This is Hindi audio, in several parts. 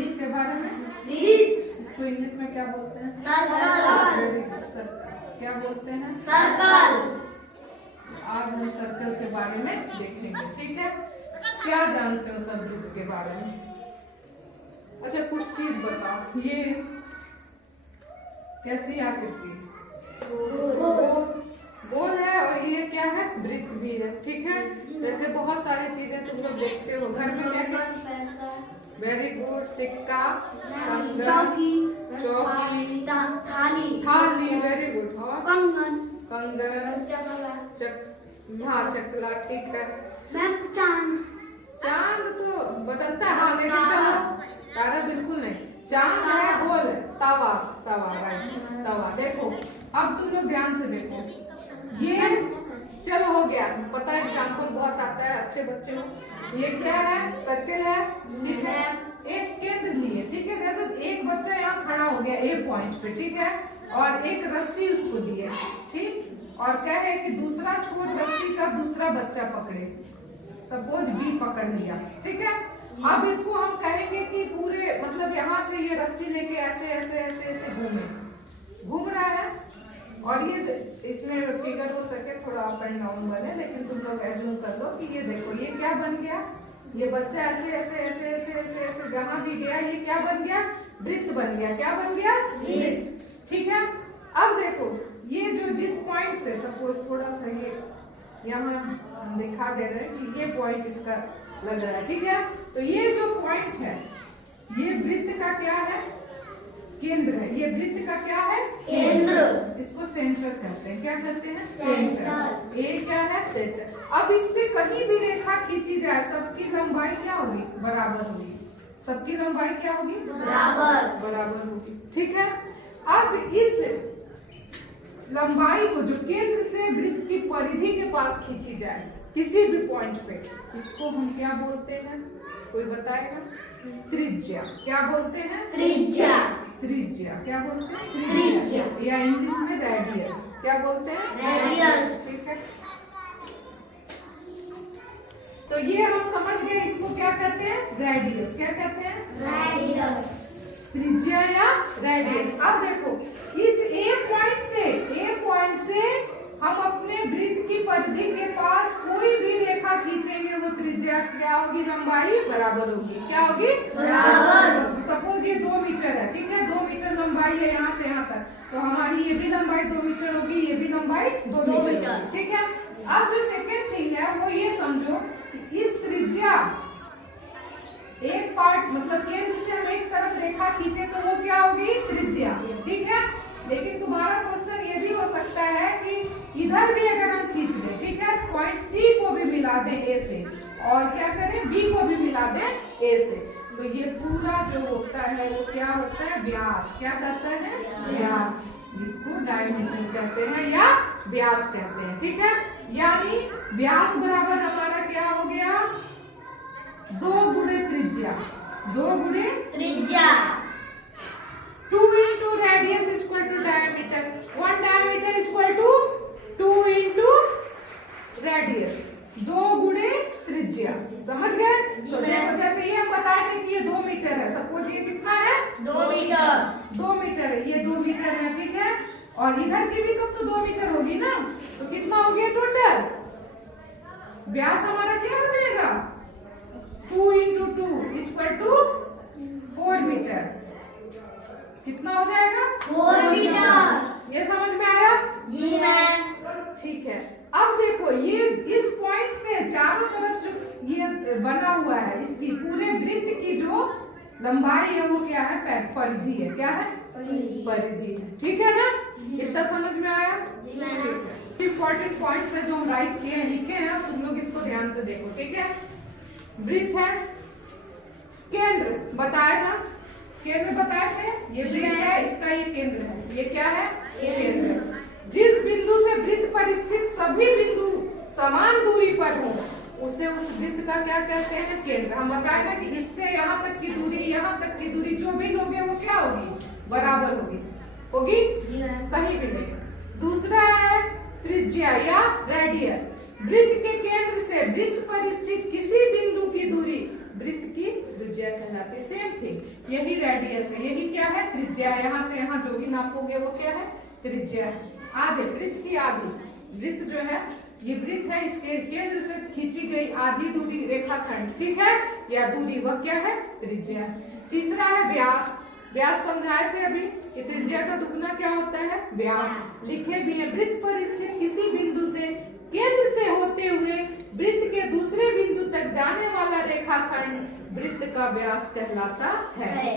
इसके बारे में वृत्त। इसको इंग्लिश में क्या बोलते हैं? सर्कल। Very good. सर्कल क्या बोलते हैं? सर्कल। आज हम सर्कल के बारे में देखेंगे, ठीक है? क्या जानते हो सब वृत्त के बारे में? अच्छा कुछ चीज बताओ, ये कैसी आकृति? गोल है और ये क्या है? वृत्त भी है, ठीक है? जैसे बहुत सारी चीजें तुम लोग देखते हो घर में, क्या क्या? Very good. सिक्का, चौकी, चौकी, थाली, थाली, वेरी गुड। और कंगन, कंगन, चकला, हाँ चकला, ठीक है। चांद। चांद तो बदलता है, हाँ, लेकिन चलो तारा बिल्कुल नहीं। चांद है, गोल है। तवा, तवा, राइट, तवा। देखो अब तुम लोग ध्यान से देखो, ये चलो हो गया, पता है एग्जाम्पल बहुत आता है, अच्छे बच्चे हो। ये क्या है? सर्कल है, ठीक है? एक केंद्र लिए, ठीक है? जैसे एक बच्चा यहाँ खड़ा हो गया ए पॉइंट पे, ठीक है? और एक रस्सी उसको दिए, ठीक? और कहे कि दूसरा छोर रस्सी का दूसरा बच्चा पकड़े, सपोज बी पकड़ लिया, ठीक है? अब इसको हम कहेंगे कि पूरे मतलब यहाँ से ये रस्सी लेके ऐसे ऐसे ऐसे ऐसे घूम रहा है, और ये इसमें फिगर हो सके थोड़ा अप एंड डाउन बने, लेकिन तुम लोग एज्यूम कर लो कि ये देखो ये क्या बन गया? ये बच्चा ऐसे ऐसे ऐसे ऐसे ऐसे ऐसे जहां भी गया ये क्या बन गया? वृत्त बन गया। क्या बन गया? वृत्त, ठीक है? अब देखो ये जो जिस पॉइंट से, सपोज थोड़ा सा ये यहाँ हम दिखा दे रहे हैं कि ये पॉइंट इसका लग रहा है, ठीक है? तो ये जो पॉइंट है ये वृत्त का क्या है? केंद्र है। ये वृत्त का क्या है? केंद्र। इसको सेंटर कहते हैं। क्या कहते हैं? सेंटर। ए क्या है? सेंटर। अब इससे कहीं भी रेखा खींची जाए, सबकी लंबाई क्या होगी? बराबर होगी। सबकी लंबाई क्या होगी? बराबर होगी, ठीक है? अब इस लंबाई को जो केंद्र से वृत्त की परिधि के पास खींची जाए किसी भी पॉइंट पे, इसको हम क्या बोलते हैं? कोई बताएगा? त्रिज्या। क्या बोलते हैं? त्रिज्या। त्रिज्या। क्या बोलते हैं? त्रिज्या। या इंग्लिश में रेडियस। क्या बोलते हैं? रेडियस। ठीक है, तो ये हम समझ गए, इसको क्या कहते हैं? रेडियस। क्या कहते हैं? रेडियस। त्रिज्या या रेडियस। अब देखो इस ए पॉइंट से हम अपने वृत्त की परिधि के पास कोई भी रेखा खींचेंगे, वो त्रिज्या क्या होगी? लंबाई बराबर होगी। क्या होगी? बराबर। सपोज ये 2 मीटर है, ठीक है? 2 मीटर लंबाई है यहाँ से यहाँ तक, तो हमारी ये भी लंबाई 2 मीटर होगी, ये भी लंबाई 2 मीटर होगी, ठीक है? अब जो सेकेंड थिंग है वो ये समझो कि इस त्रिज्या एक पार्ट मतलब केंद्र से हम एक तरफ रेखा खींचे तो वो क्या होगी? त्रिज्या, ठीक है? लेकिन तुम्हारा क्वेश्चन ये भी हो सकता है कि इधर भी अगर हम खींच दें, ठीक है? पॉइंट सी को भी मिला दें ए से, और क्या करें? बी को भी मिला दें ए से, तो ये पूरा जो होता है वो क्या होता है? व्यास। क्या कहता है? व्यास। जिसको डायमीटर कहते हैं या व्यास कहते हैं, ठीक है? यानी व्यास बराबर हमारा क्या हो गया? 2 गुणे त्रिज्या। 2 गुणे त्रिज्या। 2 into radius is equal to diameter. 1 diameter is equal to 2 into radius. 2 गुणे त्रिज्या। समझ गए? तो देखो जैसे ये हम बताए थे कि ये 2 मीटर है, सपोज ये कितना है? 2 मीटर। 2 मीटर है, ये 2 मीटर है, ठीक है? और इधर की भी तब तो 2 मीटर होगी ना, तो कितना हो गया टोटल? व्यास हमारा क्या हो जाएगा? 2 into 2 is equal to 4 मीटर। कितना हो जाएगा? 4 मीटर। ये समझ में आया? जी मैम। ठीक है। अब देखो ये इस पॉइंट से चारों तरफ जो ये बना हुआ है, इसकी पूरे वृत्त की जो लंबाई है वो क्या है? परिधि है। क्या है? परिधि है, ठीक है ना? इतना समझ में आया? जी मैम। ठीक है। इंपॉर्टेंट पॉइंट्स है जो हम राइट किए हैं, लिखे हैं, तुम लोग इसको ध्यान से देखो, ठीक है? वृत्त है, केंद्र बताया था, केंद्र बताए थे, ये वृत्त है, इसका ये केंद्र है। ये क्या है? केंद्र। जिस बिंदु से वृत्त पर स्थित सभी बिंदु समान दूरी पर हो उसे उस वृत्त का क्या कहते हैं? केंद्र। हम बताए ना कि इससे यहाँ तक की दूरी, यहाँ तक की दूरी जो भी लोगे वो क्या होगी? बराबर होगी। होगी? कहीं भी नहीं। दूसरा है त्रिज्या या रेडियस। वृत्त के केंद्र से वृत्त पर स्थित किसी बिंदु की दूरी वृत्त की त्रिज्या कहलाती है। सेम थिंग, यही रेडियस है, यही क्या है त्रिज्या। यहाँ से यहाँ जो भी नापोगे वो क्या है त्रिज्या। आधे वृत्त की आधी, वृत्त जो है ये वृत्त है, इसके केंद्र से खींची गई आधी दूरी रेखाखंड, ठीक है, या दूरी वह क्या है त्रिज्या। तीसरा है व्यास। व्यास समझाए थे अभी, कि त्रिज्या का दुगना क्या होता है व्यास। लिखे भी है वृत्त पर स्थित किसी बिंदु से केंद्र से होते हुए वृत्त के दूसरे बिंदु तक जाने वाला रेखाखंड वृत्त का व्यास कहलाता है।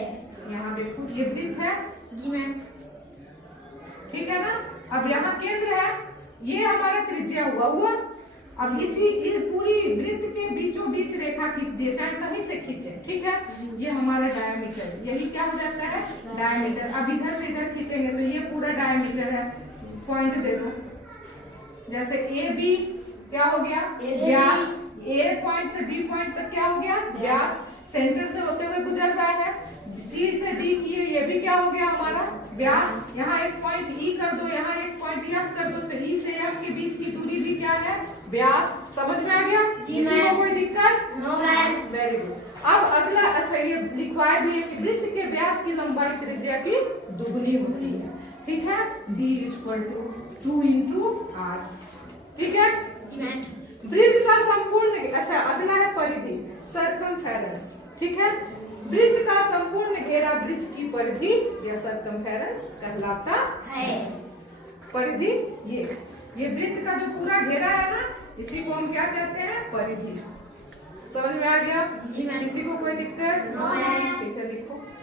यहाँ देखो ये वृत्त है, जी मैम। ठीक है ना। अब यहाँ केंद्र है, ये हमारा त्रिज्या हुआ। अब इसी पूरी वृत्त के बीचों बीच रेखा खींच दिए, चाहे कहीं से खींचे, ठीक है। ये हमारा डायमीटर, यही क्या हो जाता है डायमीटर। अब इधर से इधर खींचेंगे तो ये पूरा डायमीटर है। पॉइंट दे दो, जैसे ए बी क्या हो गया व्यास, ए पॉइंट से बी पॉइंट तक क्या हो गया व्यास। सेंटर से होते हुए गुजर रहा है, सी से डी की, ये भी क्या हो गया हमारा व्यास। यहाँ एक पॉइंट ई कर दो, यहाँ एक पॉइंट एफ कर दो, तो ई से एफ के बीच की दूरी भी क्या है व्यास। समझ में आ गया किसी को कोई दिक्कत? No ma'am. Very good. अब अगला, अच्छा ये लिखवाया भी है कि वृत्त के व्यास की लंबाई त्रिज्या की दुगनी होती है, ठीक है। d = 2 × r, ठीक है। वृत्त का संपूर्ण, अच्छा अगला है परिधि सर्कमफेरेंस, ठीक है। वृत्त का संपूर्ण घेरा वृत्त की परिधि या सर्कमफेरेंस कहलाता है। परिधि ये वृत्त का जो पूरा घेरा है ना, इसी को हम क्या कहते हैं परिधि। समझ में आ गया किसी को कोई दिक्कत? No ma'am. ठीक है, लिखो।